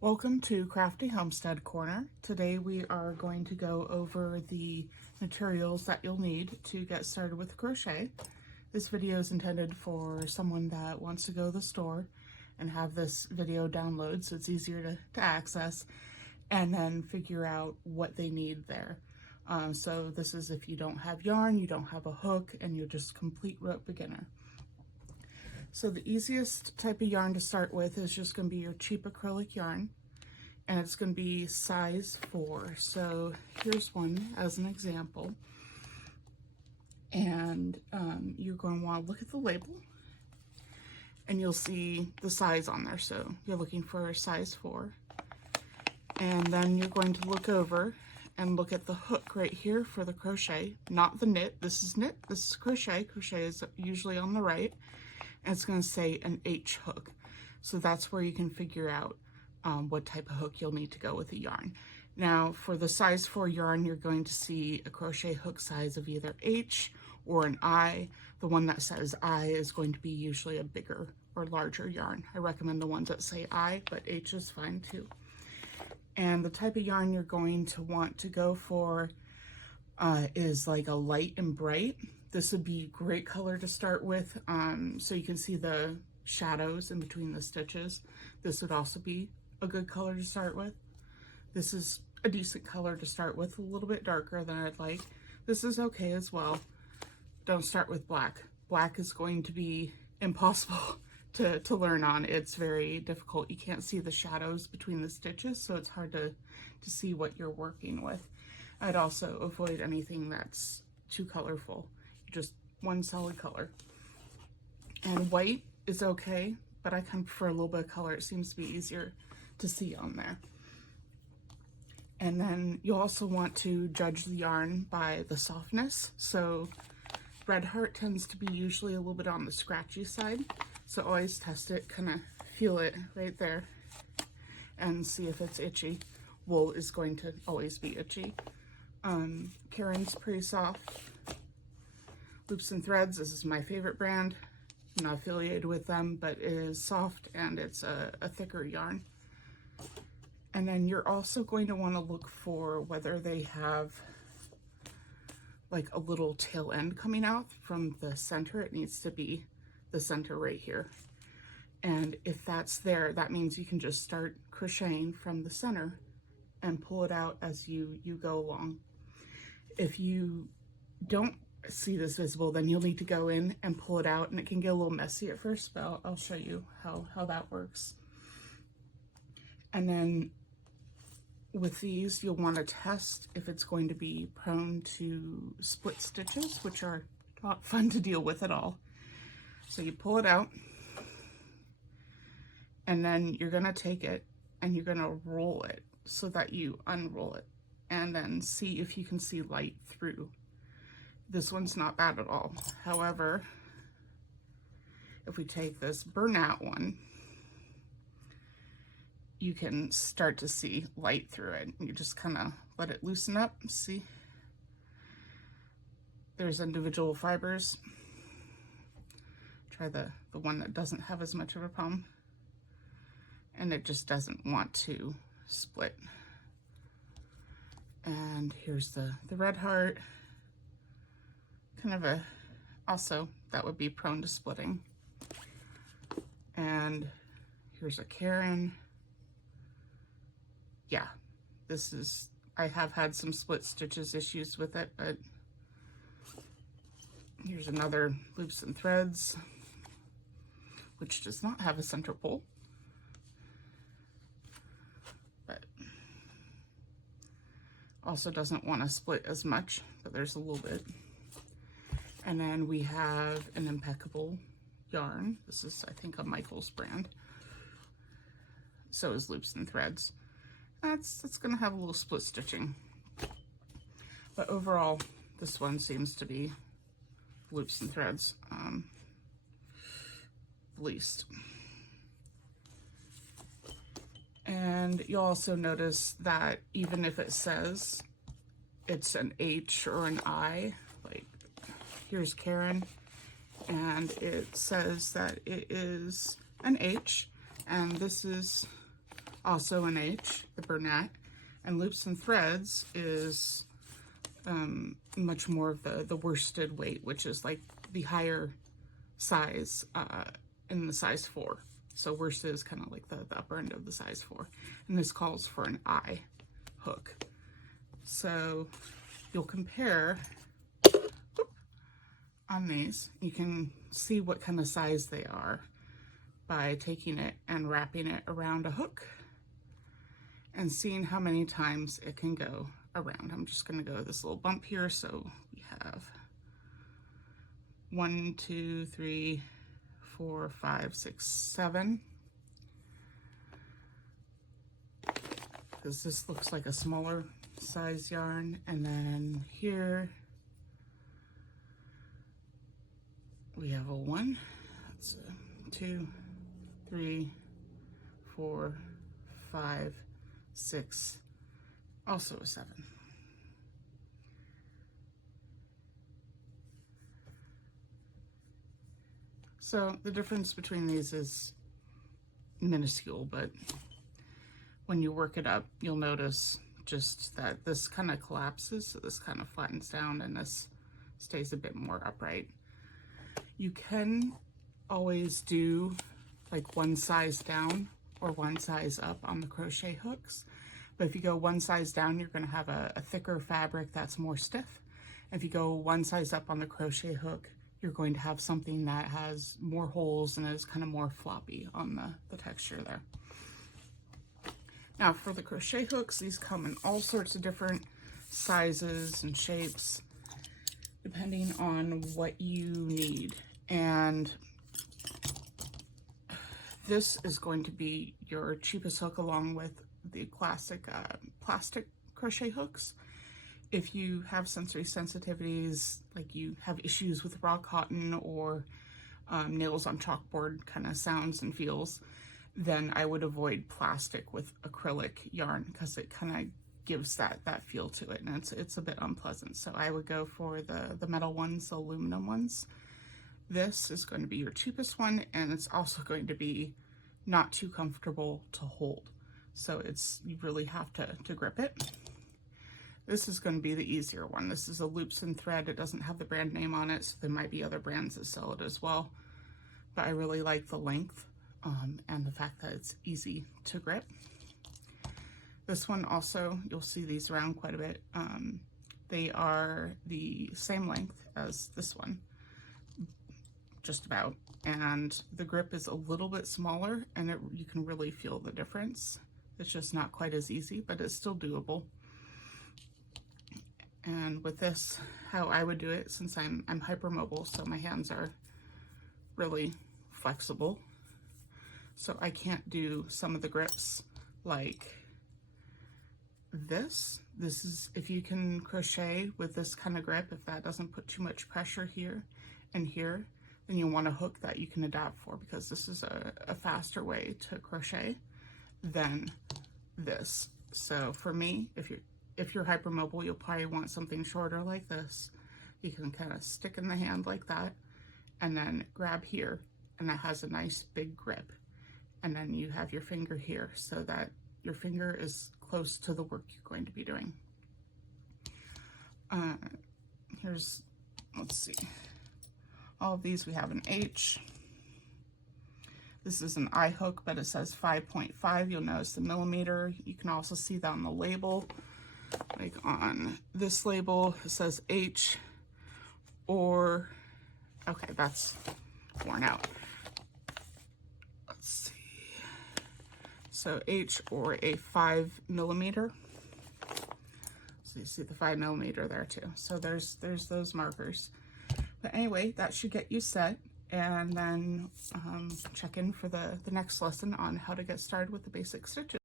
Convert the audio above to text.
Welcome to Crafty Homestead Corner. Today we are going to go over the materials that you'll need to get started with crochet. This video is intended for someone that wants to go to the store and have this video download so it's easier to access and then figure out what they need there. So this is if you don't have yarn, you don't have a hook, and you're just complete rope beginner. So the easiest type of yarn to start with is just going to be your cheap acrylic yarn, and it's going to be size 4. So here's one as an example, and you're going to want to look at the label and you'll see the size on there. So you're looking for size 4, and then you're going to look over and look at the hook right here for the crochet, not the knit. This is knit, this is crochet. Crochet is usually on the right. And it's going to say an H hook. So that's where you can figure out what type of hook you'll need to go with the yarn. Now for the size 4 yarn, you're going to see a crochet hook size of either H or an I. The one that says I is going to be usually a bigger or larger yarn. I recommend the ones that say I, but H is fine too. And the type of yarn you're going to want to go for is like a light and bright. This would be a great color to start with, so you can see the shadows in between the stitches. This would also be a good color to start with. This is a decent color to start with, a little bit darker than I'd like. This is okay as well. Don't start with black. Black is going to be impossible to learn on. It's very difficult. You can't see the shadows between the stitches, so it's hard to see what you're working with. I'd also avoid anything that's too colorful. Just one solid color. And white is okay, but I kind of prefer a little bit of color. It seems to be easier to see on there. And then you also want to judge the yarn by the softness. So red heart tends to be usually a little bit on the scratchy side. So always test it, kind of feel it right there and see if it's itchy. Wool is going to always be itchy. Caron's pretty soft. Loops and Threads, this is my favorite brand. I'm not affiliated with them, but it is soft and it's a thicker yarn. And then you're also going to want to look for whether they have like a little tail end coming out from the center. It needs to be the center right here. And if that's there, that means you can just start crocheting from the center and pull it out as you go along. If you don't see this visible, then you'll need to go in and pull it out, and it can get a little messy at first, but I'll show you how that works. And then with these, you'll want to test if it's going to be prone to split stitches, which are not fun to deal with at all. So you pull it out, and then you're going to take it and you're going to roll it so that you unroll it, and then see if you can see light through. This one's not bad at all. However, if we take this burnout one, you can start to see light through it. You just kind of let it loosen up. See? There's individual fibers. Try the one that doesn't have as much of a problem. And it just doesn't want to split. And here's the red heart. Kind of also that would be prone to splitting. And here's a Caron. Yeah, this is, I have had some split stitches issues with it, but here's another Loops and Threads, which does not have a center pull, but also doesn't want to split as much, but there's a little bit. And then we have an Impeccable yarn. This is, I think, a Michael's brand. So is Loops and Threads. That's going to have a little split stitching. But overall, this one seems to be Loops and Threads least. And you'll also notice that even if it says it's an H or an I, like here's Caron, and it says that it is an H, and this is also an H, the Bernat, and Loops and Threads is much more of the worsted weight, which is like the higher size in the size 4. So worsted is kind of like the upper end of the size 4. And this calls for an I hook. So you'll compare on these. You can see what kind of size they are by taking it and wrapping it around a hook and seeing how many times it can go around. I'm just going to go this little bump here. So we have 1, 2, 3, 4, 5, 6, 7. Because this looks like a smaller size yarn. And then here we have a 1. That's a 2, 3, 4, 5, 6, also a 7. So the difference between these is minuscule, but when you work it up, you'll notice just that this kind of collapses, so this kind of flattens down and this stays a bit more upright. You can always do like one size down or one size up on the crochet hooks, but if you go one size down, you're going to have a thicker fabric that's more stiff. If you go one size up on the crochet hook, you're going to have something that has more holes and is kind of more floppy on the texture there. Now for the crochet hooks, these come in all sorts of different sizes and shapes depending on what you need. And this is going to be your cheapest hook along with the classic plastic crochet hooks. If you have sensory sensitivities, like you have issues with raw cotton or nails on chalkboard kind of sounds and feels, then I would avoid plastic with acrylic yarn because it kind of gives that feel to it, and it's a bit unpleasant. So I would go for the metal ones, the aluminum ones. This is going to be your cheapest one, and it's also going to be not too comfortable to hold. So you really have to grip it. This is going to be the easier one. This is a Loops and Thread. It doesn't have the brand name on it, so there might be other brands that sell it as well. But I really like the length and the fact that it's easy to grip. This one also, you'll see these around quite a bit. They are the same length as this one, just about. And the grip is a little bit smaller, and you can really feel the difference. It's just not quite as easy, but it's still doable. And with this, how I would do it, since I'm hypermobile, so my hands are really flexible, so I can't do some of the grips like this. This is, if you can crochet with this kind of grip, if that doesn't put too much pressure here and here, then you'll want a hook that you can adapt for, because this is a faster way to crochet than this. So for me, if you're hypermobile, you'll probably want something shorter like this. You can kind of stick in the hand like that and then grab here, and that has a nice big grip. And then you have your finger here so that your finger is close to the work you're going to be doing. Here's, let's see, all of these we have an H. This is an I hook, but it says 5.5. You'll notice the millimeter. You can also see that on the label. Like on this label, it says H, or, okay, that's worn out. Let's see. So H or a 5 millimeter. So you see the 5 millimeter there too. So there's those markers. But anyway, that should get you set. And then check in for the next lesson on how to get started with the basic stitches.